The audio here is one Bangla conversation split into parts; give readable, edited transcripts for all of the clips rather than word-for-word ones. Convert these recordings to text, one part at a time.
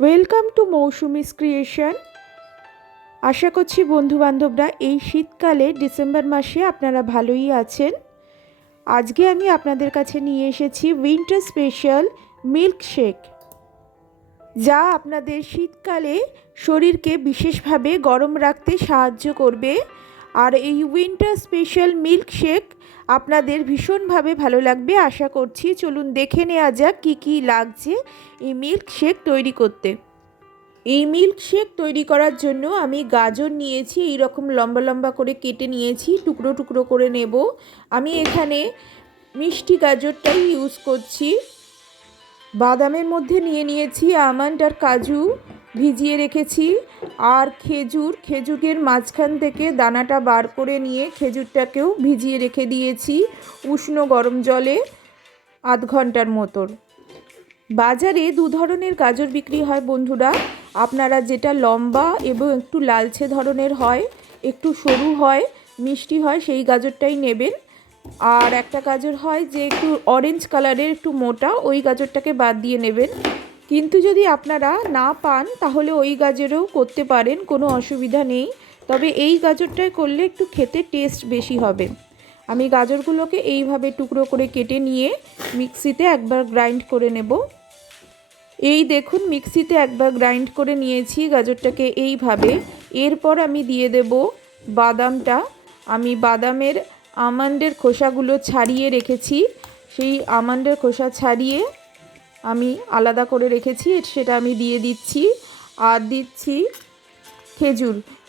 Welcome to Mousumi's creation. আশা করছি বন্ধুবান্ধবরা এই শীতকালে ডিসেম্বর মাসে আপনারা ভালোই আছেন। আজকে আমি আপনাদের কাছে নিয়ে এসেছি উইন্টার স্পেশাল মিল্ক শেক, যা আপনাদের শীতকালে শরীরকে বিশেষভাবে গরম রাখতে সাহায্য করবে। আর এই উইন্টার স্পেশাল মিল্ক শেক আপনাদের ভীষণভাবে ভালো লাগবে আশা করছি। চলুন দেখে নেওয়া যাক কী কী লাগছে এই মিল্ক শেক তৈরি করতে। এই মিল্ক শেক তৈরি করার জন্য আমি গাজর নিয়েছি, এই রকম লম্বা লম্বা করে কেটে নিয়েছি, টুকরো টুকরো করে নেব। আমি এখানে মিষ্টি গাজরটাই ইউজ করছি। বাদামের মধ্যে নিয়েছি আমন্ড আর কাজু, ভিজিয়ে রেখেছি। আর খেজুরের মাঝখান থেকে দানাটা বার করে নিয়ে খেজুরটাকেও ভিজিয়ে রেখে দিয়েছি উষ্ণ গরম জলে আধ ঘন্টার মতন। বাজারে দু ধরনের গাজর বিক্রি হয় বন্ধুরা, আপনারা যেটা লম্বা এবং একটু লালচে ধরনের হয়, একটু সরু হয়, মিষ্টি হয়, সেই গাজরটাই নেবেন। আর একটা গাজর হয় যে একটু অরেঞ্জ কালারের, একটু মোটা, ওই গাজরটাকে বাদ দিয়ে নেবেন। কিন্তু যদি আপনারা না পান তাহলে ওই গাজরেও করতে পারেন, কোনো অসুবিধা নেই। তবে এই গাজরটায় করলে একটু খেতে টেস্ট বেশি হবে। আমি গাজরগুলোকে এইভাবে টুকরো করে কেটে নিয়ে মিক্সিতে একবার গ্রাইন্ড করে নেব। এই দেখুন, মিক্সিতে একবার গ্রাইন্ড করে নিয়েছি গাজরটাকে এইভাবে। এরপর আমি দিয়ে দেব বাদামটা। আমি বাদামের আমন্ডের খোসাগুলো ছাড়িয়ে রেখেছি, সেই আমন্ডের খোসা ছাড়িয়ে আমি আলাদা করে রেখেছি, সেটা আমি দিয়ে দিচ্ছি। আর দিচ্ছি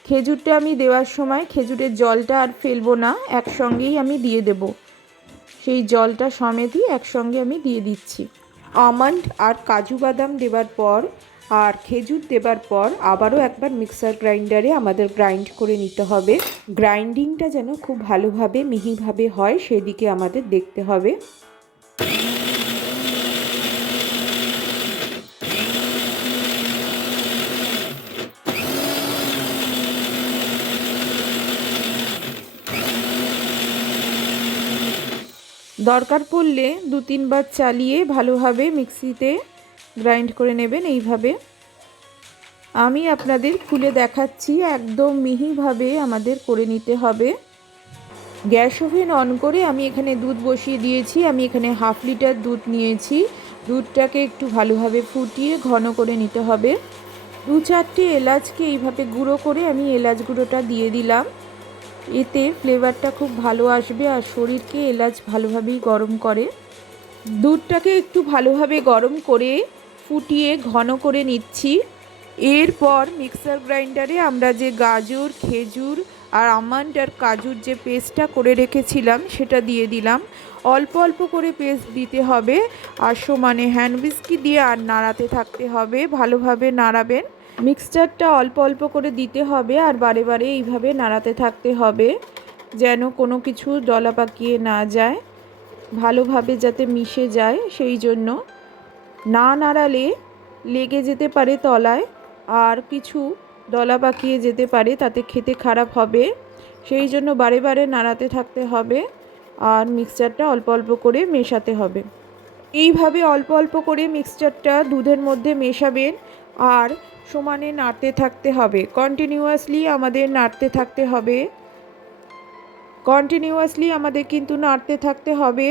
খেজুরটা আমি দেওয়ার সময় খেজুরের জলটা আর ফেলবো না, একসঙ্গেই আমি দিয়ে দেব। সেই জলটা সমেতই একসঙ্গে আমি দিয়ে দিচ্ছি। আমন্ড আর কাজু বাদাম দেওয়ার পর আর খেজুর দেওয়ার পর আবারও একবার মিক্সার গ্রাইন্ডারে আমাদের গ্রাইন্ড করে নিতে হবে। গ্রাইন্ডিংটা যেন খুব ভালোভাবে মিহিভাবে হয় সেদিকে আমাদের দেখতে হবে। দরকার পড়লে 2-3 বার চালিয়ে ভালোভাবে মিক্সিতে গ্রাইন্ড করে নেবেন এইভাবে। আমি আপনাদের খুলে দেখাচ্ছি, একদম মিহিভাবে আমাদের করে নিতে হবে। গ্যাস ওভেন অন করে আমি এখানে দুধ বসিয়ে দিয়েছি। আমি এখানে 1/2 লিটার দুধ নিয়েছি। দুধটাকে একটু ভালোভাবে ফুটিয়ে ঘন করে নিতে হবে। 2-4টে এলাচকে এইভাবে গুঁড়ো করে আমি এলাচ গুঁড়োটা দিয়ে দিলাম। এতে ফ্লেভারটা খুব ভালো আসবে আর শরীরকে এলাচ ভালোভাবেই গরম করে। দুধটাকে একটু ভালোভাবে গরম করে ফুটিয়ে ঘন করে নিচ্ছি। এরপর মিক্সার গ্রাইন্ডারে আমরা যে গাজর, খেজুর আর আমন্ড আর কাজুর যে পেস্টটা করে রেখেছিলাম সেটা দিয়ে দিলাম। অল্প অল্প করে পেস্ট দিতে হবে আর সমানে হ্যান্ড হুইস্কি দিয়ে আর নাড়াতে থাকতে হবে। ভালোভাবে নাড়াবেন। মিক্সচারটা অল্প অল্প করে দিতে হবে আর বারে বারে এইভাবে নাড়াতে থাকতে হবে যেন কোনো কিছু দলা পাকিয়ে না যায়, ভালোভাবে যাতে মিশে যায়। সেই জন্য না নাড়ালে লেগে যেতে পারে তলায় আর কিছু দলা পাকিয়ে যেতে পারে, তাতে খেতে খারাপ হবে। সেই জন্য বারে বারে নাড়াতে থাকতে হবে আর মিক্সচারটা অল্প অল্প করে মেশাতে হবে। এইভাবে অল্প অল্প করে মিক্সচারটা দুধের মধ্যে মেশাবেন আর সমানে নাড়তে থাকতে হবে। কন্টিনিউয়াসলি আমাদের নাড়তে থাকতে হবে। কিন্তু নাড়তে থাকতে হবে,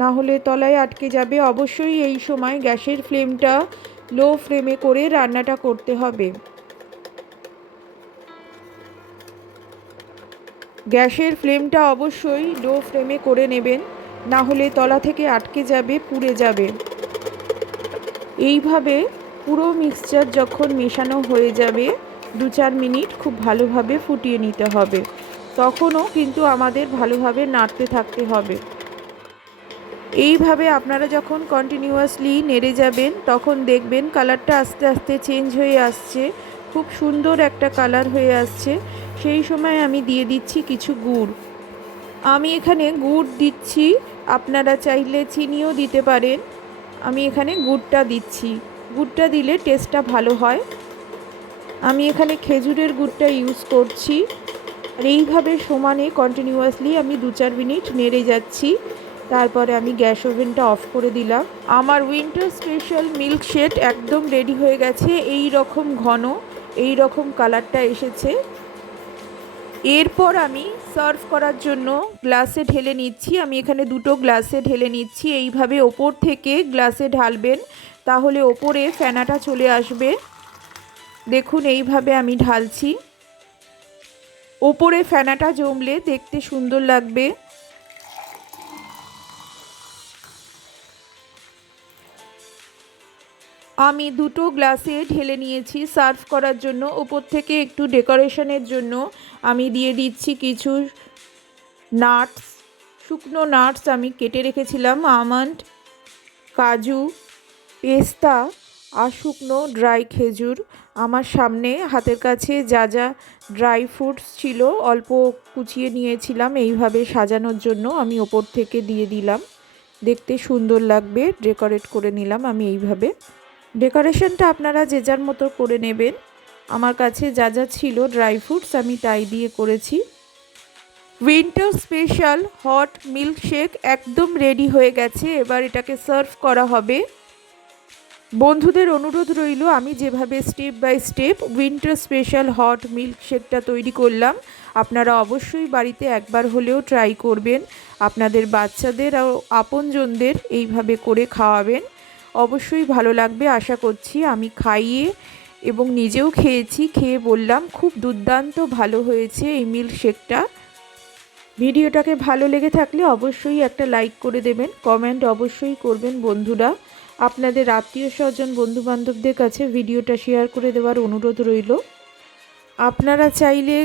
না হলে তলায় আটকে যাবে। অবশ্যই এই সময় গ্যাসের ফ্লেমটা লো ফ্লেমে করে রান্নাটা করতে হবে। গ্যাসের ফ্লেমটা অবশ্যই লো ফ্লেমে করে নেবেন, না হলে তলা থেকে আটকে যাবে, পুড়ে যাবে। এইভাবে পুরো মিক্সচার যখন মেশানো হয়ে যাবে 2-4 মিনিট খুব ভালোভাবে ফুটিয়ে নিতে হবে। তখনও কিন্তু আমাদের ভালোভাবে নাড়তে থাকতে হবে। এইভাবে আপনারা যখন কন্টিনিউয়াসলি নেড়ে যাবেন তখন দেখবেন কালারটা আস্তে আস্তে চেঞ্জ হয়ে আসছে, খুব সুন্দর একটা কালার হয়ে আসছে। সেই সময় আমি দিয়ে দিচ্ছি কিছু গুড়। আমি এখানে গুড় দিচ্ছি, আপনারা চাইলে চিনিও দিতে পারেন। আমি এখানে গুড়টা দিচ্ছি, গুড়টা দিলে টেস্টটা ভালো হয়। আমি এখানে খেজুরের গুড়টা ইউজ করছি। আর এইভাবে সমানে কন্টিনিউয়াসলি আমি 2-4 মিনিট নেড়ে যাচ্ছি। তারপরে আমি গ্যাস ওভেনটা অফ করে দিলাম। আমার উইন্টার স্পেশাল মিল্কশেক একদম রেডি হয়ে গেছে। এই রকম ঘন, এই রকম কালারটা এসেছে। এরপর আমি সার্ভ করার জন্য গ্লাসে ঢেলে নিচ্ছি। আমি এখানে দুটো গ্লাসে ঢেলে নিচ্ছি। এইভাবে ওপর থেকে গ্লাসে ঢালবেন, তাহলে ওপরে ফেনাটা চলে আসবে। দেখুন এইভাবে আমি ঢালছি। ওপরে ফেনাটা জমলে দেখতে সুন্দর লাগবে। আমি দুটো গ্লাসে ঢেলে নিয়েছি সার্ভ করার জন্য। ওপর থেকে একটু ডেকোরেশনের জন্য আমি দিয়ে দিচ্ছি কিছু নাটস, শুকনো নাটস আমি কেটে রেখেছিলাম। আমন্ড, কাজু, পেস্তা আর শুকনো ড্রাই খেজুর। আমার সামনে হাতের কাছে যা যা ড্রাই ফ্রুটস ছিল অল্প কুচিয়ে নিয়েছিলাম এইভাবে সাজানোর জন্য। আমি ওপর থেকে দিয়ে দিলাম, দেখতে সুন্দর লাগবে। ডেকোরেট করে নিলাম আমি এইভাবে। ডেকোরেশনটা আপনারা যে যার মতো করে নেবেন। আমার কাছে যা যা ছিল ড্রাই ফ্রুটস আমি তাই দিয়ে করেছি। উইন্টার স্পেশাল হট মিল্কশেক একদম রেডি হয়ে গেছে। এবার এটাকে সার্ভ করা হবে। বন্ধুদের অনুরোধ রইল, আমি যেভাবে step by step winter special hot মিল্কশেকটা তৈরি করলাম, আপনারা অবশ্যই বাড়িতে একবার হলেও ট্রাই করবেন। আপনাদের বাচ্চাদের ও আপনজনদের এইভাবে করে খাওয়াবেন, অবশ্যই ভালো লাগবে আশা করছি। আমি খাইয়ে এবং নিজেও খেয়েছি, খেয়ে বললাম খুব দুর্দান্ত ভালো হয়েছে এই মিল্কশেকটা। ভিডিওটাকে ভালো লেগে থাকলে অবশ্যই একটা লাইক করে দেবেন, কমেন্ট অবশ্যই করবেন বন্ধুরা। আপনাদের আত্মীয় স্বজন বন্ধুবান্ধবদের কাছে ভিডিওটা শেয়ার করে দেওয়ার অনুরোধ রইল। আপনারা চাইলে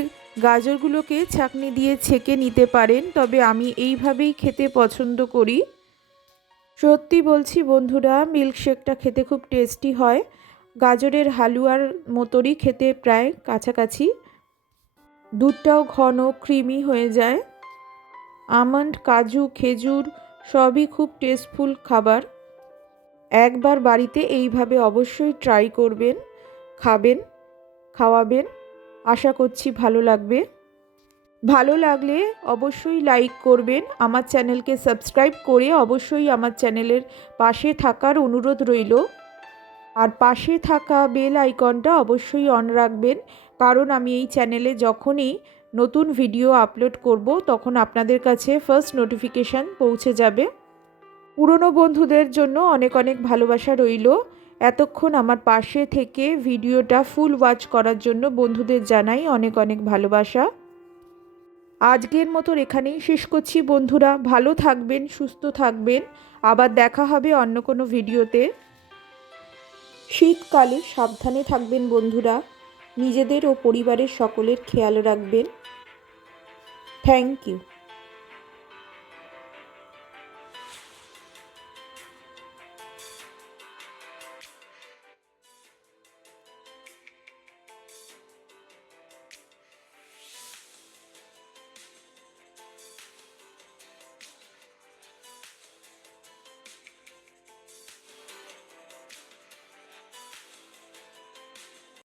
গাজরগুলোকে ছাঁকনি দিয়ে ছেঁকে নিতে পারেন, তবে আমি এইভাবেই খেতে পছন্দ করি। সত্যি বলছি বন্ধুরা, মিল্কশেকটা খেতে খুব টেস্টি হয়। গাজরের হালুয়ার মতোরই খেতে প্রায় কাছাকাছি। দুধটাও ঘন ক্রিমি হয়ে যায়। আমন্ড, কাজু, খেজুর সবই খুব টেস্টফুল খাবার। একবার বাড়িতে এইভাবে অবশ্যই ট্রাই করবেন, খাবেন, খাওয়াবেন। আশা করছি ভালো লাগবে। ভালো লাগলে অবশ্যই লাইক করবেন। আমার চ্যানেলকে সাবস্ক্রাইব করে অবশ্যই আমার চ্যানেলের পাশে থাকার অনুরোধ রইল। আর পাশে থাকা বেল আইকনটা অবশ্যই অন রাখবেন, কারণ আমি এই চ্যানেলে যখনই নতুন ভিডিও আপলোড করব তখন আপনাদের কাছে ফার্স্ট নোটিফিকেশান পৌঁছে যাবে। পুরনো বন্ধুদের জন্য অনেক অনেক ভালোবাসা রইল। এতক্ষণ আমার পাশে থেকে ভিডিওটা ফুল ওয়াচ করার জন্য বন্ধুদের জানাই অনেক অনেক ভালোবাসা। আজকের মতো এখানেই শেষ করছি বন্ধুরা। ভালো থাকবেন, সুস্থ থাকবেন। আবার দেখা হবে অন্য কোনো ভিডিওতে। শীতকালে সাবধানে থাকবেন বন্ধুরা। নিজেদের ও পরিবারের সকলের খেয়াল রাখবেন। Thank you.